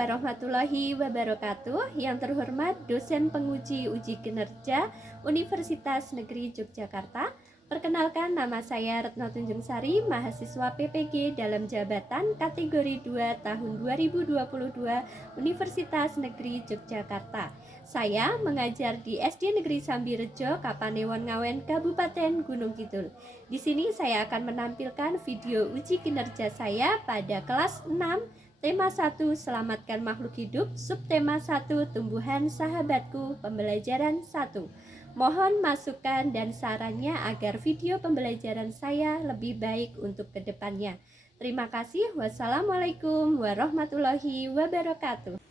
warahmatullahi wabarakatuh. Yang terhormat dosen penguji uji kinerja Universitas Negeri Yogyakarta. Perkenalkan, nama saya Retno Tunjung Sari, mahasiswa PPG dalam jabatan kategori 2 tahun 2022 Universitas Negeri Yogyakarta. Saya mengajar di SD Negeri Sambirejo, Kapanewon Ngawen, Kabupaten Gunung Kidul. Di sini saya akan menampilkan video uji kinerja saya pada kelas 6, tema 1, selamatkan makhluk hidup, subtema 1, tumbuhan sahabatku, pembelajaran 1. Mohon masukan dan sarannya agar video pembelajaran saya lebih baik untuk kedepannya. Terima kasih. Wassalamualaikum warahmatullahi wabarakatuh.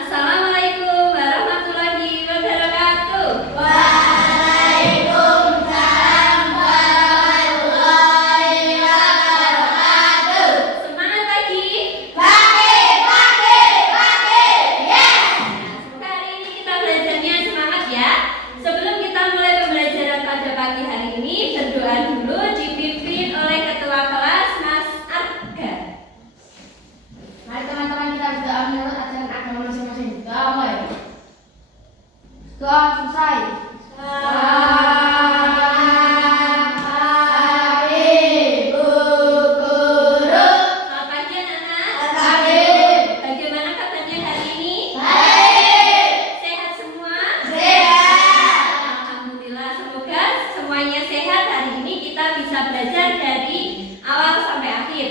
Assalamualaikum warahmatullahi wabarakatuh. Waalaikumsalam warahmatullahi wabarakatuh. Semangat pagi. Pagi, yes. Semoga hari ini kita belajarnya semangat ya. Sebelum kita mulai pembelajaran pada pagi hari ini, berdoa dulu dipimpin oleh ketua kelas Mas Arga. Mari teman-teman kita berdoa menurut ajaran agama masing-masing. Doa mulai. Doa selesai. Selamat pagi anak-anak. Bagaimana kabarnya hari ini? Sehat semua? Alhamdulillah, semoga semuanya sehat. Hari ini kita bisa belajar dari awal sampai akhir.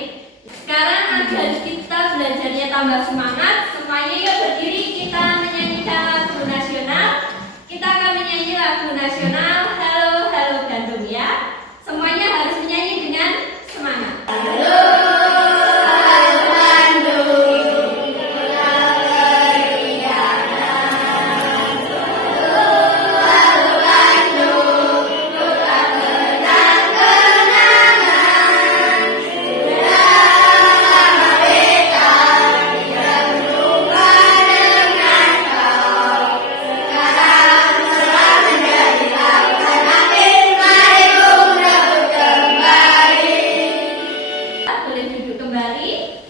Sekarang agar kita belajarnya tambah semangat, semuanya yuk berdiri, kita menyanyikan lagu nasional. Kita akan menyanyi lagu nasional Halo Halo Bandung ya. Semuanya harus menyanyi dengan semangat. Boleh duduk kembali.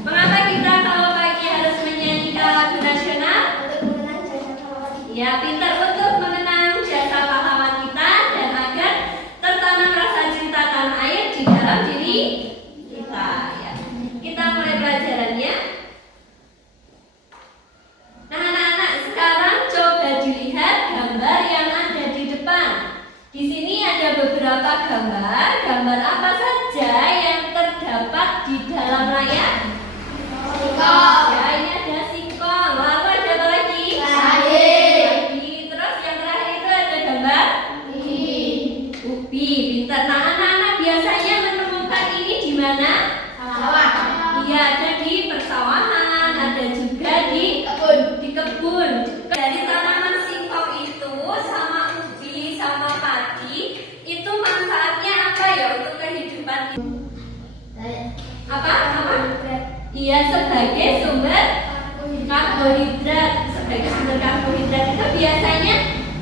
Mengapa kita kalau pagi harus menyanyikan lagu nasional? Ya, pintar untuk mengenang jasa pahlawan kita dan agar tertanam rasa cinta tanah air di dalam diri kita. Ya. Kita mulai pelajarannya. Nah, anak-anak, sekarang coba dilihat gambar yang ada di depan. Di sini ada beberapa gambar. Gambar apa saja yang terdapat di dalam layar? Ya, ini ada singkong. Lalu ada apa lagi? Padi. Terus yang terakhir itu ada gambar ubi. Pintar. Nah, anak-anak biasanya menemukan ini di mana? Iya, ada di persawahan, ada juga di kebun. Dari tanaman singkong itu sama ubi sama padi itu manfaatnya apa ya untuk kehidupan kita? Apa? Iya, sebagai sumber karbohidrat. Sebagai sumber karbohidrat itu biasanya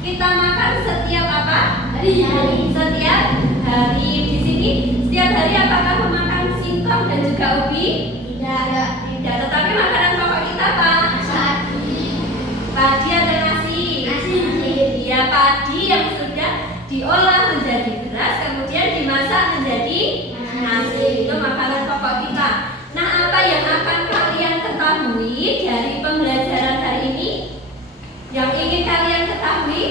kita makan setiap apa? Setiap hari. Di sini setiap hari apakah memakan singkong dan juga ubi? Tidak. Tetapi makanan pokok kita apa? Padi atau nasi? Iya, padi yang sudah diolah menjadi beras kemudian dimasak menjadi nasi. Itu makanan pokok kita. Nah, apa yang akan kalian ketahui dari pembelajaran hari ini? Yang ingin kalian ketahui?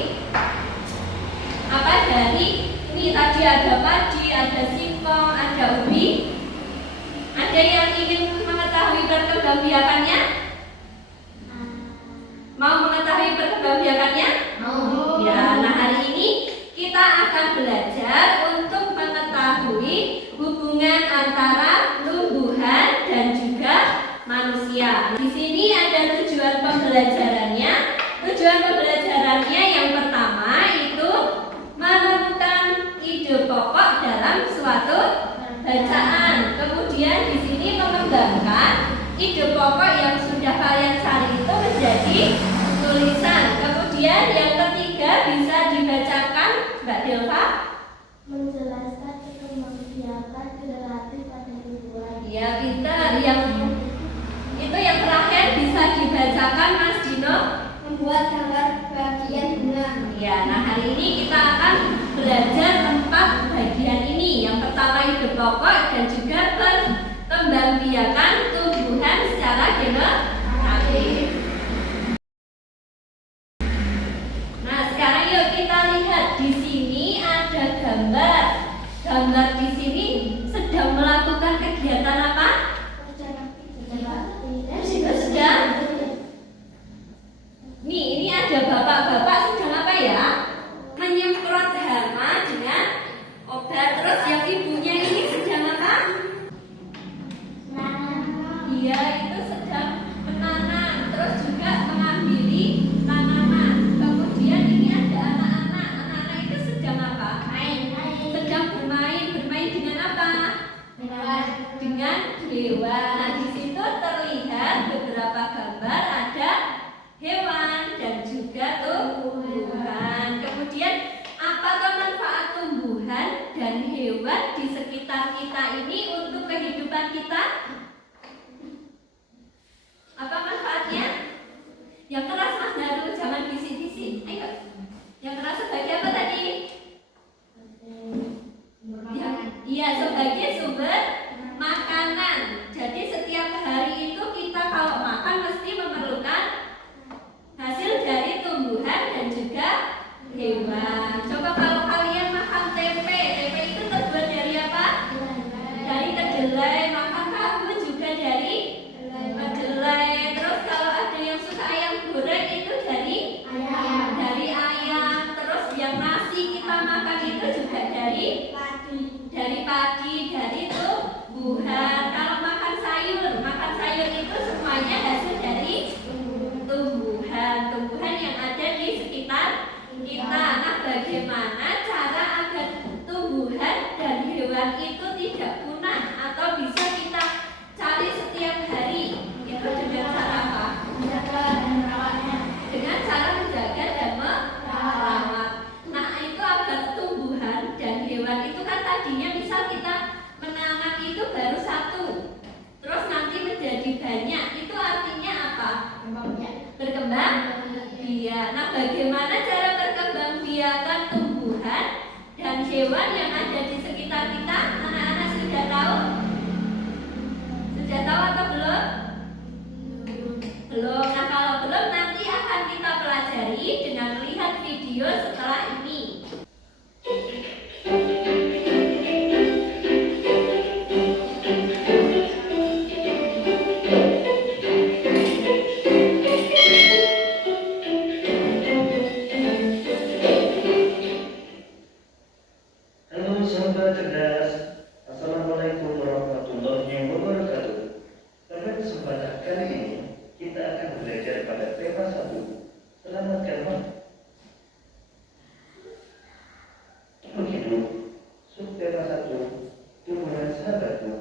Apa dari ini tadi ada padi, ada singkong, ada ubi? Ada yang ingin mengetahui perkembangbiakannya? Mau mengetahui perkembangbiakannya? Ya, nah hari ini kita akan belajar untuk mengetahui hubungan antara tumbuhan dan juga manusia. Di sini ada tujuan pembelajarannya. Tujuan pembelajarannya yang pertama itu menemukan ide pokok dalam suatu bacaan. Kemudian di sini mengembangkan ide pokok yang sudah kalian cari itu menjadi tulisan. Kemudian yang yang ketiga bisa dibacakan Mbak Delva. Menjelaskan kekembangbiakan relatif pada tumbuhan. Ya, pintar. Yang itu yang terakhir bisa dibacakan Mas Dino. Membuat gambar bagian bunga. Ya, nah hari ini kita akan belajar 4 bagian ini. Yang pertama ide pokok dan juga perkembangbiakan tumbuhan secara generatif. Nah, sekarang yuk kita lihat di sini ada gambar. Gambar di sini sedang melakukan kegiatan apa? Sedang. Nih, ini ada bapak-bapak sedang apa ya? Menyemprot hama dengan obat. Terus yang ibunya ini sedang apa? Dia itu sedang menanam. Terus juga mengambil tanaman. Kemudian ini ada anak-anak. Anak-anak itu sedang apa? Sedang bermain. Bermain dengan apa? Dengan hewan. Nah, di situ terlihat beberapa gambar ada hewan dan juga tumbuhan. Kemudian apakah manfaat tumbuhan dan hewan di sekitar kita ini untuk kehidupan kita? Apa manfaatnya? Yang keras Mas Daru, jangan bisik-bisik. Ayo. Yang keras sebagai apa tadi? Iya, sebagai sumber makanan. Jadi setiap hari itu kita kalau makan mesti memerlukan hasil dari tumbuhan dan juga hewan. Coba kalau kalian makan tempe, tempe itu terbuat dari apa? Dari kedelai. Makan tahu juga dari kedelai. Terus kalau ada yang suka ayam goreng itu dari ayam. Terus yang nasi kita makan itu juga dari padi, dari tumbuhan. Kalau makan sayur itu semuanya hasil dari tumbuhan yang ada di sekitar kita. Nah, bagaimana cara agar tumbuhan dan hewan itu tidak punah atau bisa kita cari setiap hari? Itu dengan cara apa? Dengan cara menjaga dan merawat. Nah, itu agar tumbuhan dan hewan itu kan tadinya misal kita menanam itu baru 1, terus nanti menjadi banyak. Itu artinya apa? Berkembang biak. Nah, bagaimana cara berkembangbiakan tumbuhan dan hewan yang ada di sekitar kita? Anak-anak sudah tahu? Sudah tahu atau belum? Belum. Nah, kalau belum nanti akan kita pelajari dengan melihat video setelah ini. Halo sahabat cerdas, Assalamualaikum warahmatullahi wabarakatuh. Pada kesempatan kali ini kita akan belajar pada tema 1, selamatkan waktu. Begitu, subtema 1, tumbuhan sahabatku,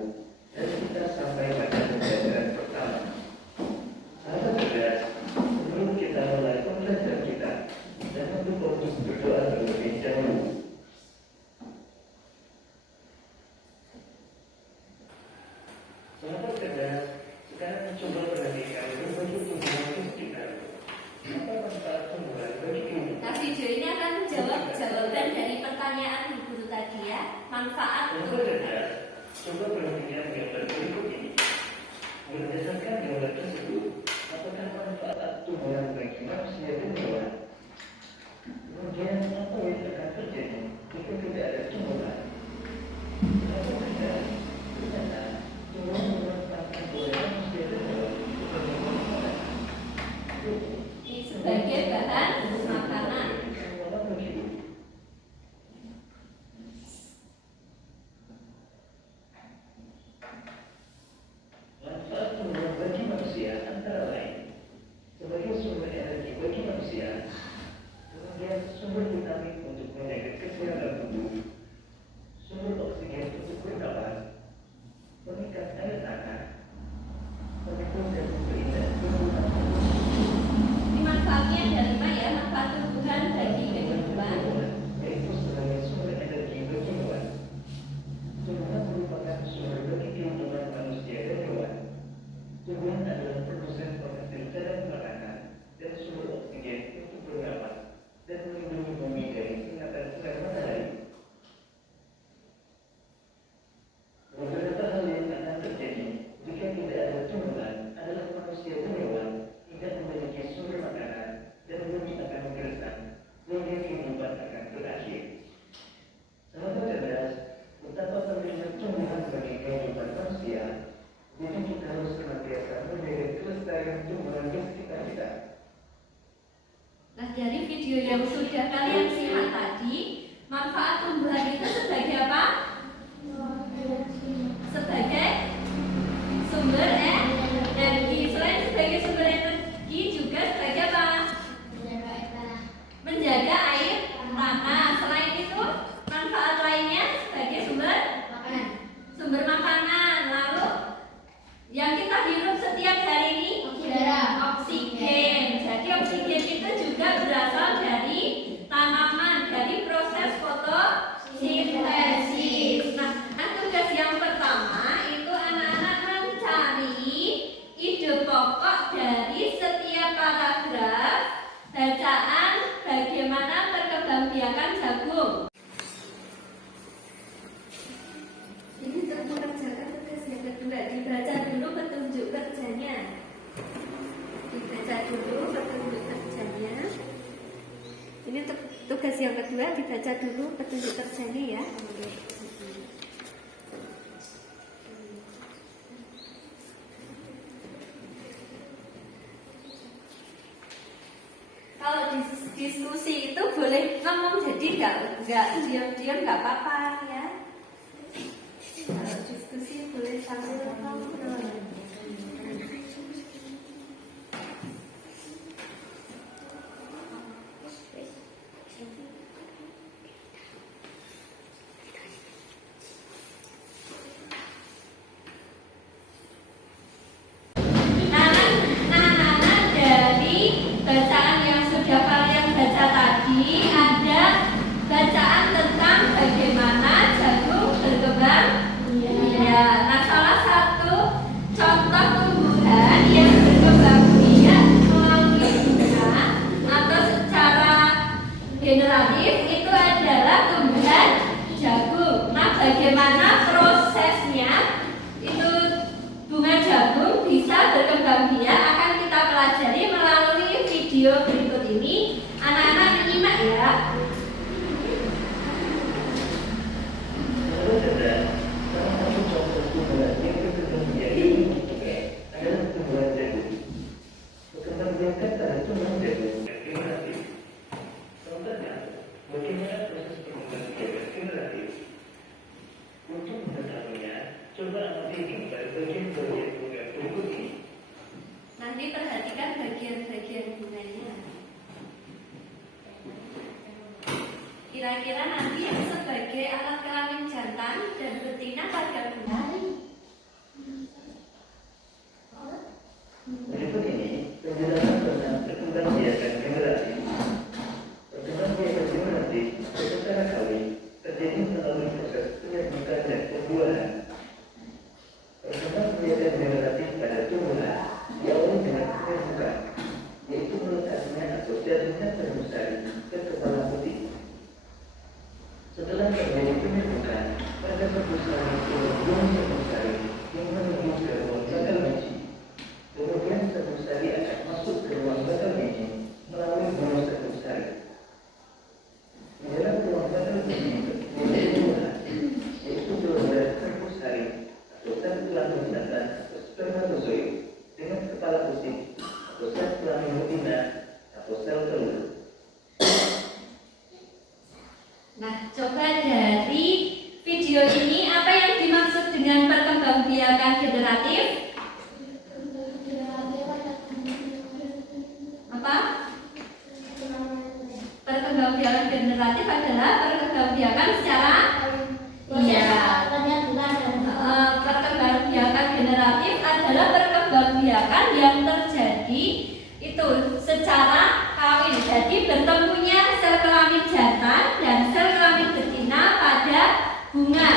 dan kita sampai pada pembelajaran pertama. Sahabat cerdas, sebelum kita mulai pembelajaran kita, jangan lupa untuk berdoa terlebih dahulu. Sahabat cerdas, sekarang coba perhatikan berbagai tumbuhan di sekitar. Apa manfaat tumbuhan bagi kita? Nah, video ini akan menjawab jawaban dari pertanyaan Ibu Guru tadi ya. Manfaat Sahabat tumbuhan. cerdas, coba perhatikan gambar berikut ini. Berdasarkan gambar tersebut, apakah manfaat tumbuhan bagi manusia dan hewan? Kemudian apa yang akan terjadi jika tidak ada tumbuhan? Sahabat cerdas, ternyata tumbuhan memanfaatkan oleh manusia dan hewan sebagai makanan. Ini sebagai bahan makanan. Manfaat tumbuhan bagi manusia antara lain sebagai sumber energi bagi manusia kehidupan akan berakhir. Sahabat cerdas, betapa pentingnya tumbuhan bagi kehidupan manusia. Jadi kita harus senantiasa menjaga kelestarian tumbuhan di sekitar kita. Nah, dari video yang sudah kalian simak tadi, manfaat tumbuhan itu sebagai apa? Sebagai sumber energi. Selain sebagai sumber energi, juga sebagai apa? Menjaga air tanah. Selain itu, manfaat lainnya sebagai sumber makanan. Lalu yang kita hirup setiap hari ini oksigen. Jadi oksigen itu juga berasal dari tanaman, dari proses fotosintesis. Nah, tugas yang pertama itu anak-anak mencari ide pokok dari setiap paragraf bacaan bagaimana perkembangbiakan jagung. Ini untuk mengerjakan tugas yang kedua, dibaca dulu petunjuk kerjanya. Dibaca dulu petunjuk kerjanya. Ini untuk tugas yang kedua, dibaca dulu petunjuk kerjanya ya. Kalau diskusi itu boleh ngomong, jadi nggak diam-diam nggak apa-apa ya. Kalau diskusi boleh sambil ngobrol. Nah, dari bacaan yang sudah kalian baca tadi, ada bacaan tentang bagaimana jagung berkembang. Ya, nah salah satu contoh tumbuhan yang berkembang biak melalui bunga atau secara generatif itu adalah tumbuhan jagung. Nah, bagaimana prosesnya itu bunga jagung bisa berkembang biak akan kita pelajari melalui video berikut ini. Anak-anak menyimak ya. Sahabat cerdas, salah satu contoh tumbuhan yang berkembang biak adalah tumbuhan jagung. Perkembangbiakan pada tumbuhan jagung generatif. Contohnya, bagaimana proses perkembangbiakan generatif? Untuk mengetahuinya, coba amati gambar bagian-bagian bunga berikut ini. Nanti perhatikan bagian-bagian bunganya. Kira-kira nanti yang sebagai alat kelamin jantan dan betina pada bunga. Berikut ini penjelasan tentang perkembangbiakan generatif. Perkembangbiakan generatif secara kawin terjadi melalui proses penyerbukan dan pembuahan. Perkembangbiakan generatif pada tumbuhan diawali dengan penyerbukan, yaitu meletaknya atau jatuhnya terumbu sari ke kepala putih. Setelah terjadi penyerbukan, pada terumbu sari turun buah terumbu sari yang menuju ke ruang bakal biji. Kemudian terumbu sari akan masuk ke ruang bakal biji melalui bonus terumbu sari. Di dalam ruang bakal biji terjadi tumbuhan, yaitu tumbuhan terumbu sari atau sel kelamin jantan atau spermatozoid dengan kepala putih atau sel kelamin betina atau sel telur. Nah, coba dari video ini apa yang dimaksud dengan perkembangbiakan generatif? Apa? Perkembangbiakan generatif adalah perkembangbiakan secara perkembangbiakan generatif adalah perkembangbiakan yang terjadi itu secara kawin. Jadi bertemunya sel kelamin jantan dan sel kelamin betina pada bunga.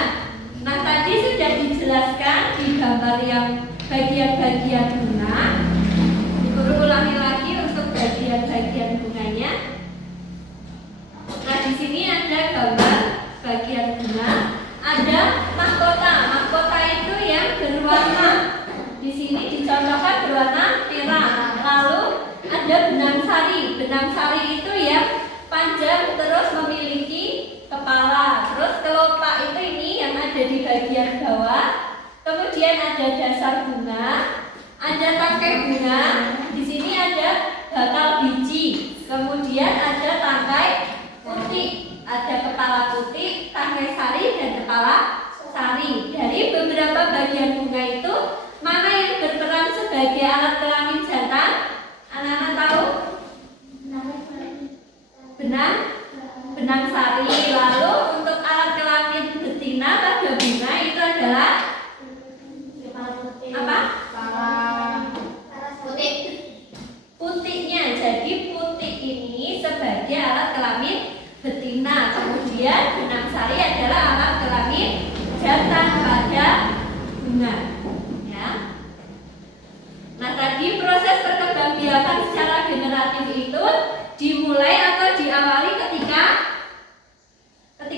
Nah, tadi sudah dijelaskan di gambar yang bagian-bagian bunga. Guru ulangi lagi untuk bagian-bagian bunganya. Nah, di sini ada gambar bagian bunga. Ada mahkota. Mahkota itu yang berwarna. Di sini dicontohkan berwarna merah. Lalu ada benang sari. Benang sari itu yang panjang terus memiliki kepala. Terus kelopak itu ini yang ada di bagian bawah. Kemudian ada dasar bunga, ada tangkai bunga. Di sini ada bakal biji. Kemudian ada tangkai putih, ada kepala putih, tangkai sari dan kepala sari. Dari beberapa bagian bunga itu, mana yang berperan sebagai alat kelamin jantan? Anak-anak tahu? Benang sari. Lalu untuk alat kelamin betina pada bunga itu adalah apa? Putih. Putihnya. Jadi putih ini sebagai alat kelamin betina. Kemudian benang sari adalah alat kelamin jantan pada bunga. Ya. Nah, tadi proses perkembangbiakan secara generatif itu dimulai atau diawali ketika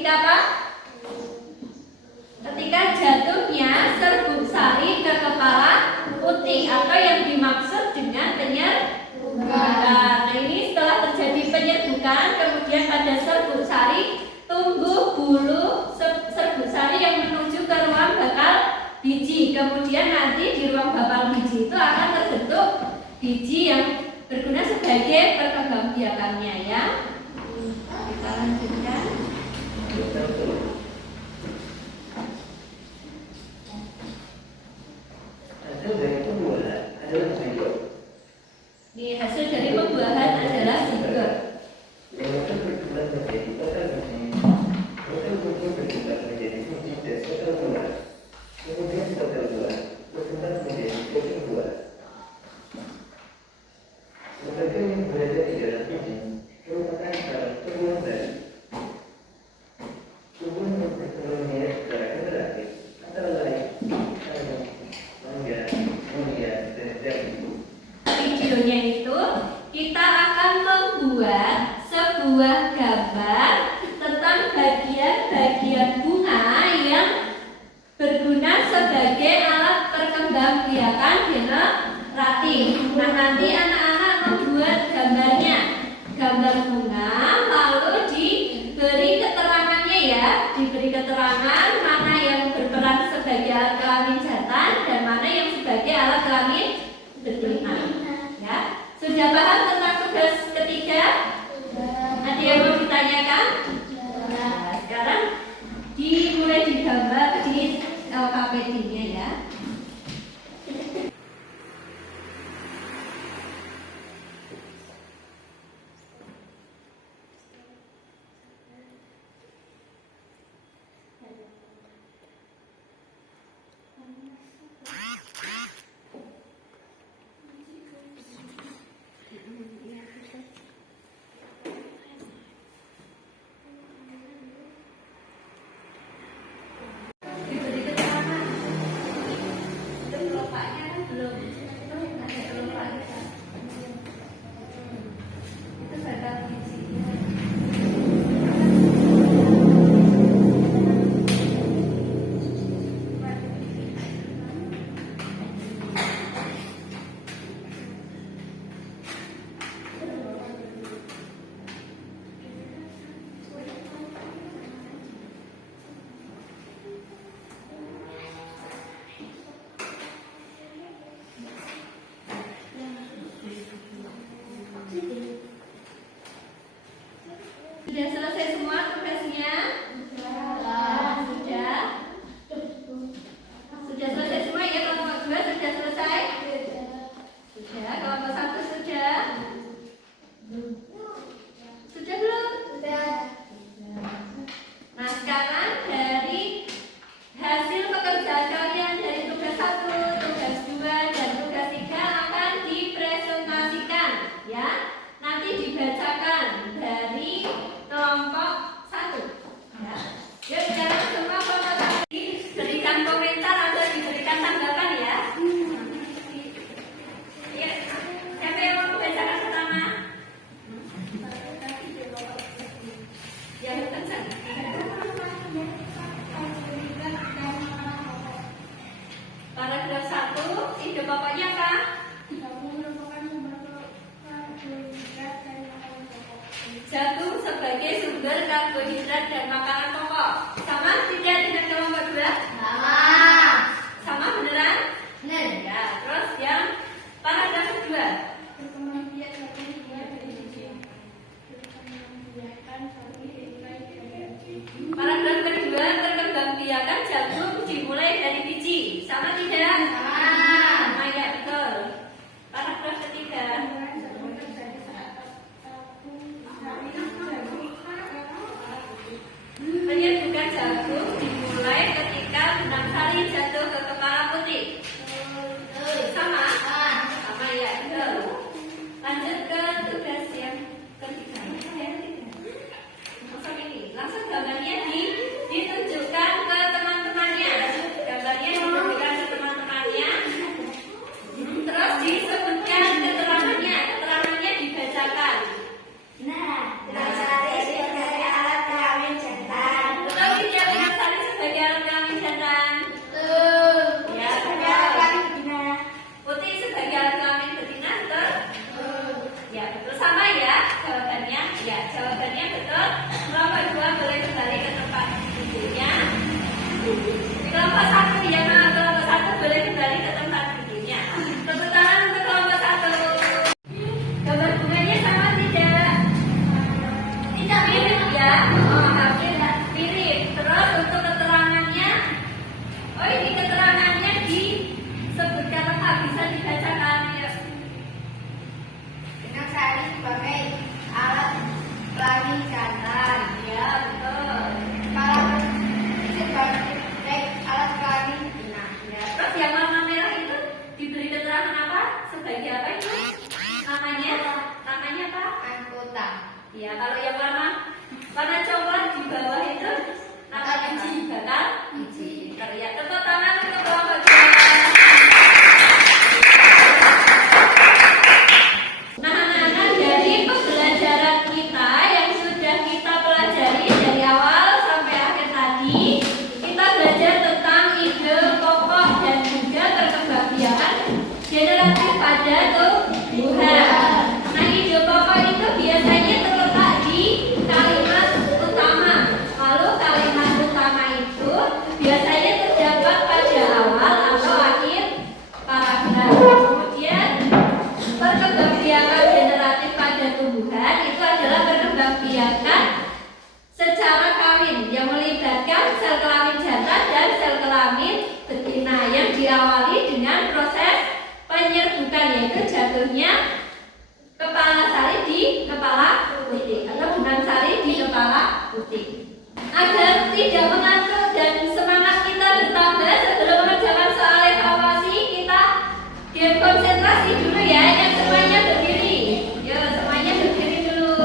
apa? Ketika jatuhnya serbuk sari ke kepala putih atau yang dimaksud dengan penyerbukan. Nah, ini setelah terjadi penyerbukan, kemudian pada serbuk sari tumbuh bulu serbuk sari yang menuju ke ruang bakal biji. Kemudian nanti di ruang bakal biji itu akan terbentuk biji yang berguna sebagai perkembangbiakannya ya. Kita lanjutkan. Hasil dari pembuahan adalah zigot. Di hasil dari pembuahan adalah zigot. Yang akan berkembang menjadi organisme. Organisme berkembang menjadi simbiosis sel buah. Kemudian sel buah berkembang menjadi protein buah. Lembaga yang berada di dalam ini merupakan salah tumbuhan baru. Tumbuhan yang berkembangnya secara generatif antara lain mangga, mulia, dan jagung. Videonya itu kita akan membuat sebuah gambar tentang bagian-bagian bunga yang berguna sebagai alat perkembangbiakan generatif. Nah, nanti anak-anak membuat gambarnya, gambar bunga, lalu diberi keterangannya ya, diberi keterangan mana yang berperan sebagai alat kelamin jantan dan mana yang sebagai alat kelamin betina. Ya, sudah paham tentang tugas ketiga? Ada yang mau ditanyakan? Nah, sekarang dimulai digambar di LKPD-nya ya. Diberi keterangan. Itu kelopaknya kan belum. Itu ada kelopaknya. Itu bakal bijinya. Sudah selesai semua tugasnya? Sudah? Sudah selesai semua ya? Kelompok 2 sudah selesai? Sudah. Kelompok 1 sudah? Sudah belum? Nah, sekarang dari hasil pekerjaan kalian dari tugas 1, tugas 2, dan tugas 3 akan dipresentasikan ya. Nanti dibacakan dari kelompok 1 ya. Yuk sekarang semua kelompok 1 diberikan komentar atau diberikan tanggapan ya. Ya, siapa yang karbohidrat dan makanan pokok. Sama tidak dengan kelompok 2? Sama. Sama beneran? Bener. Ya, terus yang paragraf kedua. Paragraf kedua, perkembangbiakan jagung dimulai dari biji. Sama tidak? Sama. Sama ya, betul. Paragraf ketiga. Penyerbukan jagung dimulai ketika benang sari jatuh ke kepala putih. Sama? Sama ya, betul. Lanjut ke tugas yang ketiga. Langsung ini, langsung gambarnya ditunjukkan ke teman-temannya. Gambarnya ditunjukkan ke teman-temannya. Terus disebutkan keterangannya. Keterangannya dibacakan. Nah, benang sari sebagai alat kelamin jantan. Betul tidak benang sari sebagai alat kelamin jantan? Betul. Ya, Sebagai alat betul. kelamin betina. Putih sebagai alat kelamin betina, betul? Betul. Ya, betul sama ya jawabannya. Ya, jawabannya betul. Kelompok 2 boleh kembali ke tempat duduknya. Kelompok 1 ya, kelompok 1 boleh kembali ke tempat duduknya. Tepuk tangan untuk kelompok 1. Gambar bunganya sama tidak? Tidak mirip ya? Oh, hampir mirip. Terus untuk keterangannya, oh ini keterangannya disebutkan lengkap, bisa dibacakan ya. Benang sari sebagai alat kelamin jantan. Ya, betul. Para sebagai alat kelamin betina. Ya, terus yang warna merah itu diberi keterangan apa? Sebagai apa itu? Namanya? Namanya apa? Anggota. Ya, kalau yang warna coklat di bawah itu namanya Biji. bakal Biji. Ya, tepuk tangan untuk kelompok 2. Nah, dari pembelajaran kita yang sudah kita pelajari dari awal sampai akhir tadi, kita belajar tentang ide pokok dan juga perkembangbiakan generatif pada tumbuhan. Nah, ide pokok itu biasanya terletak di kalimat utama. Lalu kalimat utama itu biasanya terdapat pada awal atau akhir paragraf. Kemudian perkembangbiakan generatif pada tumbuhan itu adalah perkembangbiakan secara kawin yang melibatkan sel kelamin jantan dan sel kelamin betina yang diawali dengan proses penyerbukan, yaitu jatuhnya kepala sari di kepala putih atau benang sari di kepala putih. Agar tidak mengantuk dan semangat kita bertambah sebelum mengerjakan soal evaluasi, kita diam konsentrasi dulu ya. Yang semuanya berdiri. Yo, semuanya berdiri dulu.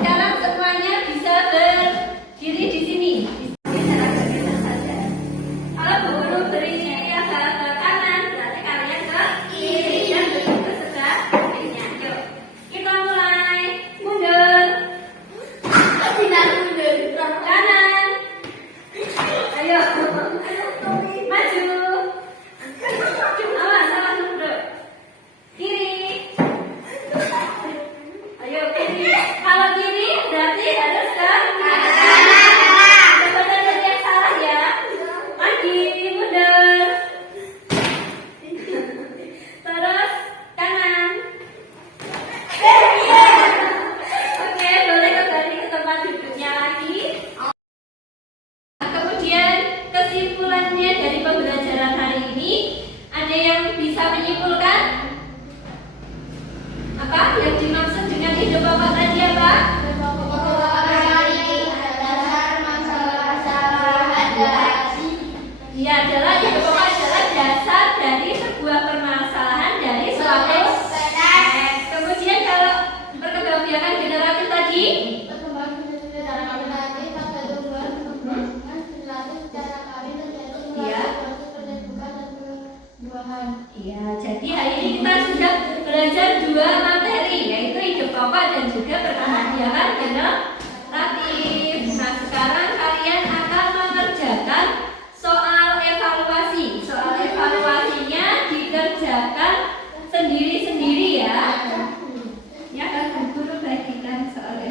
Sekarang semuanya bisa berdiri di sini. Bisa saja. Kalau Bu Guru beri agak ke kanan, berarti kalian ke kiri dan begitu sebelah kirinya. Yuk, kita mulai. Mundur. Kanan. Ayo. Maju. Awas, awas mundur. Kiri. Ayo kiri. Kalau kiri berarti harus ke kanan. Sebenarnya yang salah ya. Maju, mundur. Terus kanan. Oke, boleh kembali ke tempat duduknya lagi. Kemudian kesimpulannya dari pembelajaran hari ini, ada yang bisa menyimpulkan? Apa yang dimaksud dengan ide pokok tadi apa? Ia adalah ide pokok adalah dasar dari sebuah permasalahan dari suatu teks. Kemudian kalau perkembangbiakan generatif tadi, iya, jadi hari ini kita sudah belajar 2 materi, yaitu ide pokok dan juga perkembangbiakan generatif. Nah, sekarang kalian akan mengerjakan soal evaluasi. Soal evaluasinya dikerjakan sendiri-sendiri ya. Ya kan, guru bagikan soal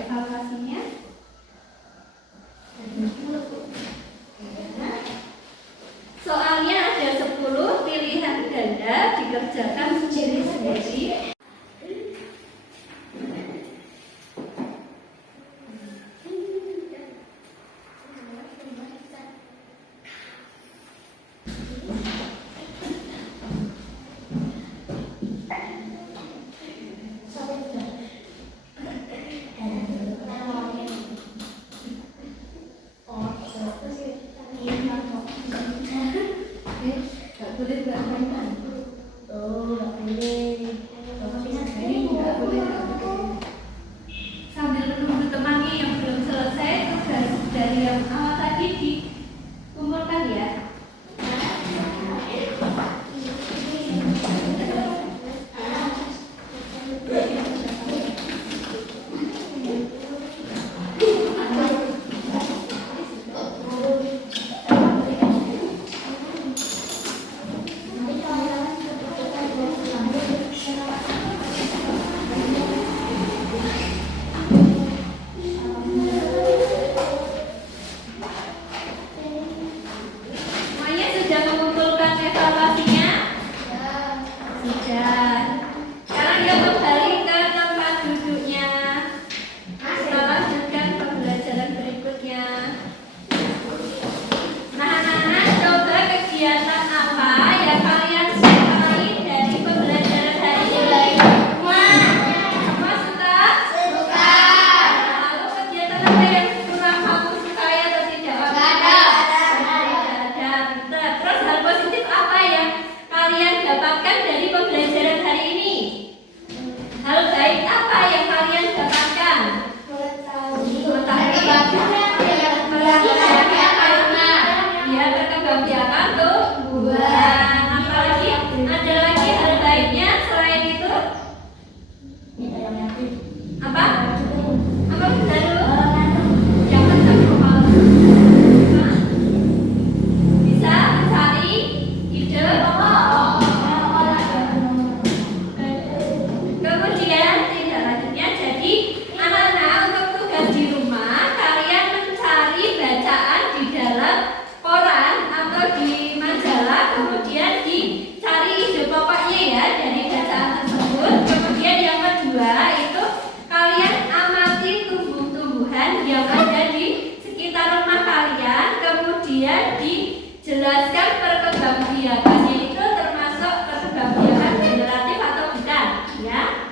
Jelaskan perkembangbiakannya itu termasuk perkembangbiakan generatif atau bukan? Ya.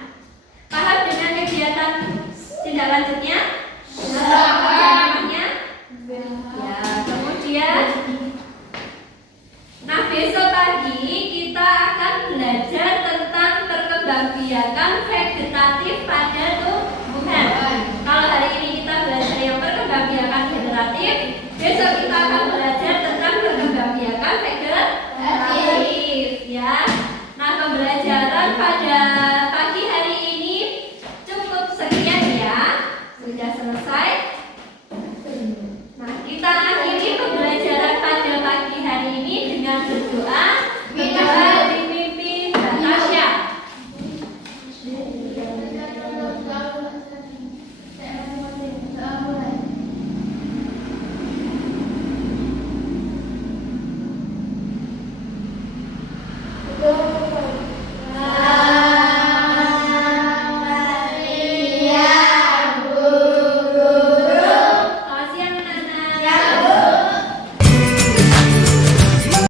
Paham dengan kegiatan tindak lanjutnya? Apa namanya? Ya, kemudian nah besok pagi kita akan belajar tentang perkembangbiakan vegetatif pada tumbuhan. Kalau hari ini kita belajar yang perkembangbiakan generatif, besok kita akan belajar tentang perkembangbiakan vegetatif ya. Nah, pembelajaran pada pagi hari ini cukup sekian ya. Sudah selesai.